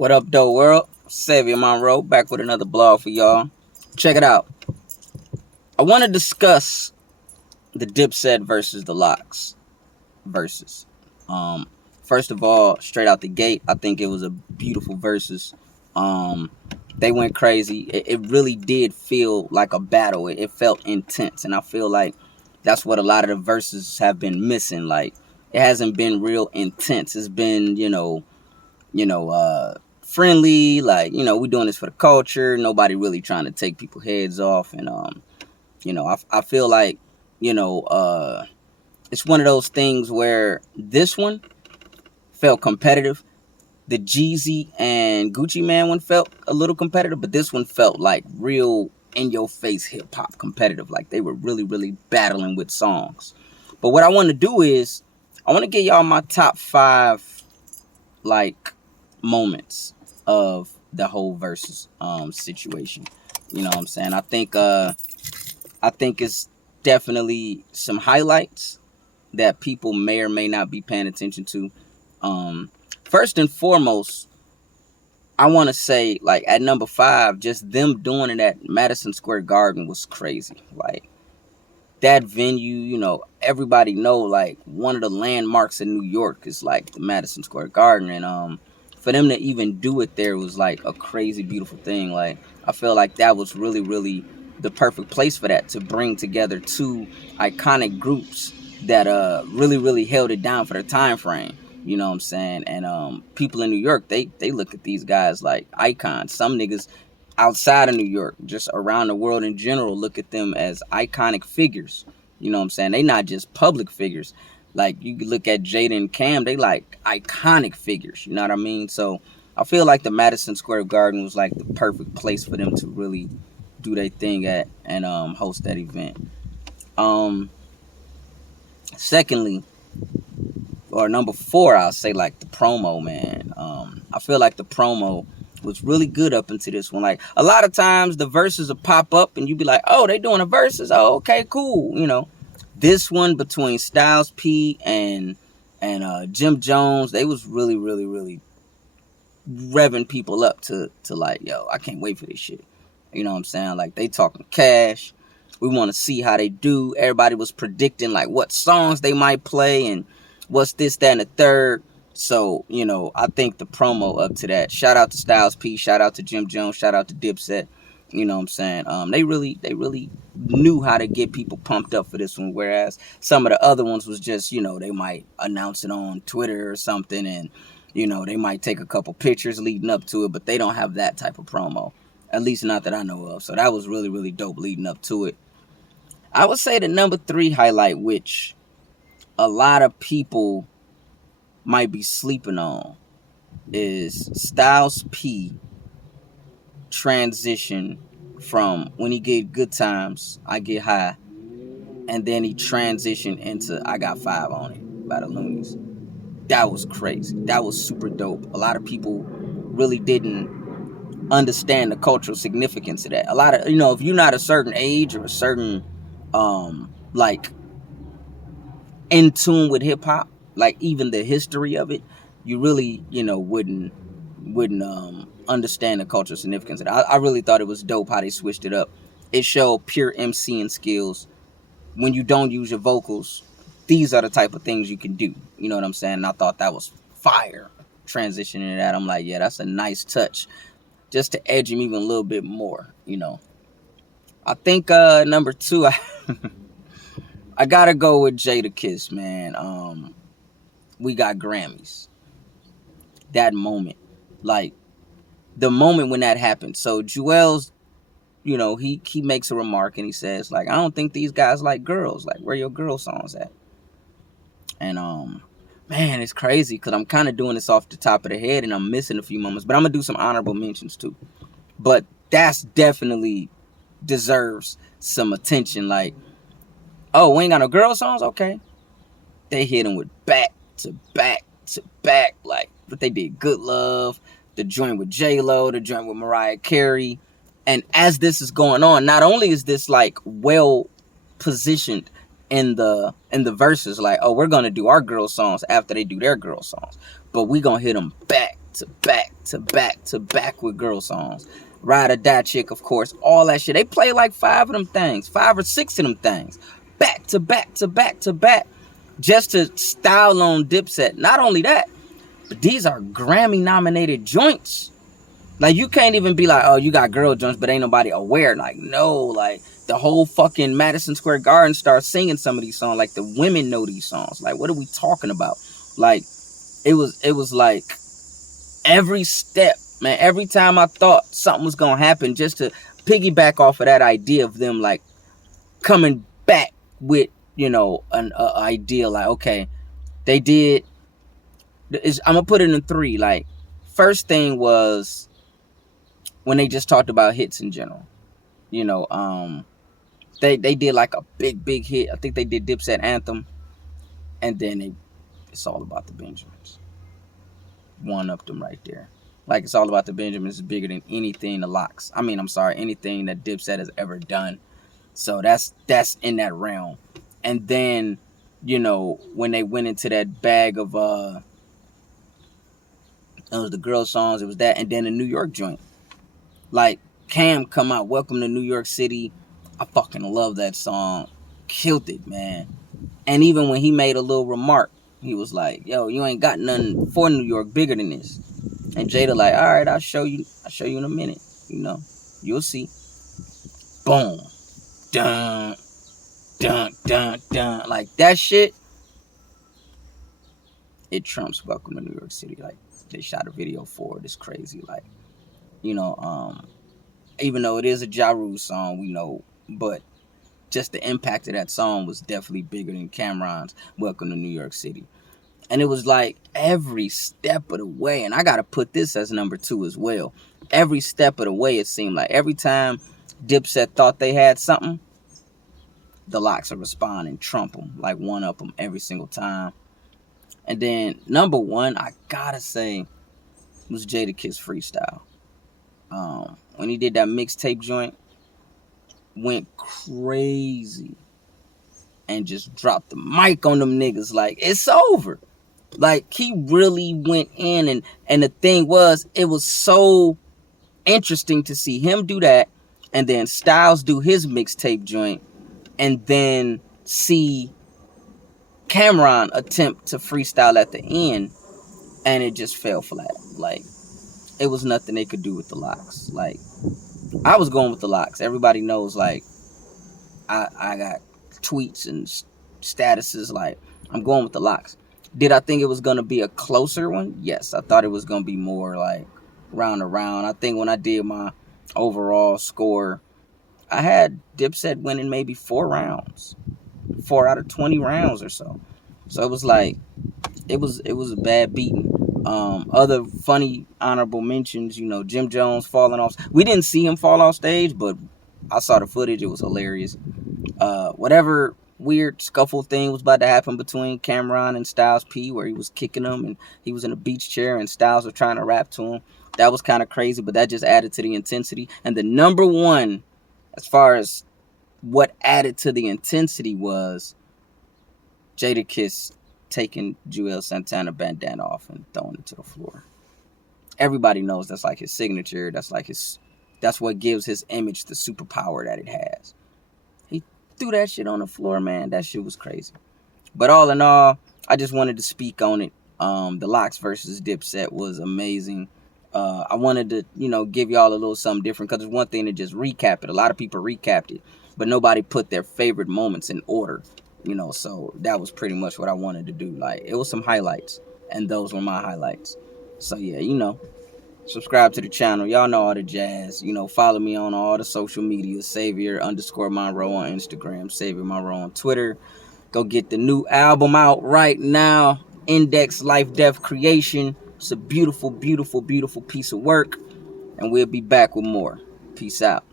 What up, dope world? Xavier Monroe back with another blog for y'all. Check it out. I want to discuss the Dipset versus the Locks versus. First of all, straight out the gate, I think it was a beautiful versus. They went crazy. It really did feel like a battle. It felt intense, and I feel like that's what a lot of the verses have been missing. Like, it hasn't been real intense. It's been, friendly, like, we're doing this for the culture. Nobody really trying to take people's heads off. And, I feel like, it's one of those things where this one felt competitive. The Jeezy and Gucci Man one felt a little competitive, but this one felt like real in-your-face hip-hop competitive. Like, they were really, really battling with songs. But what I want to do is, I want to give y'all my top 5, moments of the whole versus situation. You know what I'm saying? I think it's definitely some highlights that people may or may not be paying attention to. First and foremost, I want to say, like, at number 5, just them doing it at Madison Square Garden was crazy. Like, that venue, everybody know, like, one of the landmarks in New York is, like, the Madison Square Garden. And for them to even do it there was, like, a crazy, beautiful thing. Like, I feel like that was really, really the perfect place for that, to bring together two iconic groups that really, really held it down for their time frame. You know what I'm saying? And people in New York, they look at these guys like icons. Some niggas outside of New York, just around the world in general, look at them as iconic figures. You know what I'm saying? They not just public figures. Like, you could look at Jada and Cam, they like iconic figures. You know what I mean? So I feel like the Madison Square Garden was like the perfect place for them to really do their thing at and host that event. Secondly, or number 4, I'll say, like, the promo, man. I feel like the promo was really good up into this one. Like, a lot of times the verses will pop up and you be like, oh, they doing a verses. Oh, okay, cool. This one between Styles P and Jim Jones, they was really, really, really revving people up to like, yo, I can't wait for this shit. You know what I'm saying? Like, they talking cash. We want to see how they do. Everybody was predicting, like, what songs they might play and what's this, that, and the third. So, I think the promo up to that. Shout out to Styles P. Shout out to Jim Jones. Shout out to Dipset. You know what I'm saying? They really knew how to get people pumped up for this one. Whereas some of the other ones was just, they might announce it on Twitter or something. And, they might take a couple pictures leading up to it. But they don't have that type of promo. At least not that I know of. So that was really, really dope leading up to it. I would say the number 3 highlight, which a lot of people might be sleeping on, is Styles P transition from when he get good times, I get high, and then he transitioned into I Got 5 on It by the Loonies. That was crazy. That was super dope. A lot of people really didn't understand the cultural significance of that. A lot of, if you're not a certain age or a certain in tune with hip hop, like even the history of it, you really, wouldn't understand the cultural significance of it. I really thought it was dope how they switched it up. It showed pure MCing skills. When you don't use your vocals, these are the type of things you can do. You know what I'm saying? And I thought that was fire. Transitioning to that, I'm like, yeah, that's a nice touch, just to edge him even a little bit more. I think number 2, I gotta go with Jadakiss, man. We got Grammys. That moment, like the moment when that happened. So Jewel's, he makes a remark and he says, like, I don't think these guys like girls. Like, where your girl songs at? And man, it's crazy because I'm kind of doing this off the top of the head and I'm missing a few moments. But I'm gonna do some honorable mentions too. But that's definitely deserves some attention. Like, oh, we ain't got no girl songs? Okay. They hit him with back to back to back. Like, but they did Good Love, the joint with J-Lo, the joint with Mariah Carey. And as this is going on, not only is this like well positioned in the verses, like, oh, we're gonna do our girl songs after they do their girl songs, but we gonna hit them back to back to back to back with girl songs. Ride or Die Chick, of course, all that shit. They play like 5 of them things, 5 or 6 of them things, back to back to back to back, just to style on Dipset. Not only that, but these are Grammy nominated joints. Like, you can't even be like, oh, you got girl joints, but ain't nobody aware. Like, no, like, the whole fucking Madison Square Garden starts singing some of these songs. Like, the women know these songs. Like, what are we talking about? Like, it was like every step, man, every time I thought something was gonna happen, just to piggyback off of that idea of them like coming back with, you know, an idea. Like, okay, they did. I'm gonna put it in 3. Like, first thing was when they just talked about hits in general. You know, they did like a big hit. I think they did Dipset Anthem, and then it's all about the Benjamins. One up them right there. Like, it's all about the Benjamins is bigger than anything the Locks. I mean, I'm sorry, anything that Dipset has ever done. So that's in that realm. And then, you know, when they went into that bag of it was the girl songs, it was that, and then the New York joint. Like, Cam come out, Welcome to New York City. I fucking love that song. Killed it, man. And even when he made a little remark, he was like, yo, you ain't got nothing for New York bigger than this. And Jada like, all right, I'll show you in a minute. You know, you'll see. Boom. Dun, dun, dun, dun. Like, that shit, it trumps Welcome to New York City. Like, they shot a video for it. It's crazy. Like, you know, even though it is a Ja Rule song, we know, but just the impact of that song was definitely bigger than Cameron's Welcome to New York City. And it was like every step of the way, and I got to put this as number 2 as well. Every step of the way, it seemed like every time Dipset thought they had something, the Locks would respond and trump them, like one up them every single time. And then number 1, I gotta say, was Jadakiss Freestyle. When he did that mixtape joint, went crazy and just dropped the mic on them niggas. Like, it's over. Like, he really went in, and the thing was, it was so interesting to see him do that, and then Styles do his mixtape joint, and then see Cameron attempt to freestyle at the end, and it just fell flat. Like, it was nothing they could do with the Locks. Like, I was going with the Locks. Everybody knows, like, I got tweets and statuses, like, I'm going with the Locks. Did I think it was going to be a closer one? Yes. I thought it was going to be more, like, round around. I think when I did my overall score, I had Dipset winning maybe 4 rounds. 4 out of 20 rounds or so. So it was like, it was a bad beating. Other funny honorable mentions, you know, Jim Jones falling off. We didn't see him fall off stage, but I saw the footage. It was hilarious. Whatever weird scuffle thing was about to happen between Cameron and Styles P, where he was kicking him and he was in a beach chair and Styles was trying to rap to him. That was kind of crazy, but that just added to the intensity. And the number 1, as far as what added to the intensity, was Jadakiss taking Joel Santana bandana off and throwing it to the floor. Everybody knows that's like his signature. That's what gives his image the superpower that it has. He threw that shit on the floor, man. That shit was crazy. But all in all, I just wanted to speak on it. The Locks versus Dipset was amazing. I wanted to, you know, give y'all a little something different, because it's one thing to just recap it. A lot of people recapped it, but nobody put their favorite moments in order. You know, so that was pretty much what I wanted to do. Like, it was some highlights, and those were my highlights. So yeah, you know, subscribe to the channel. Y'all know all the jazz. You know, follow me on all the social media. Savior_Monroe on Instagram. Savior Monroe on Twitter. Go get the new album out right now. Index Life Death Creation. It's a beautiful, beautiful, beautiful piece of work. And we'll be back with more. Peace out.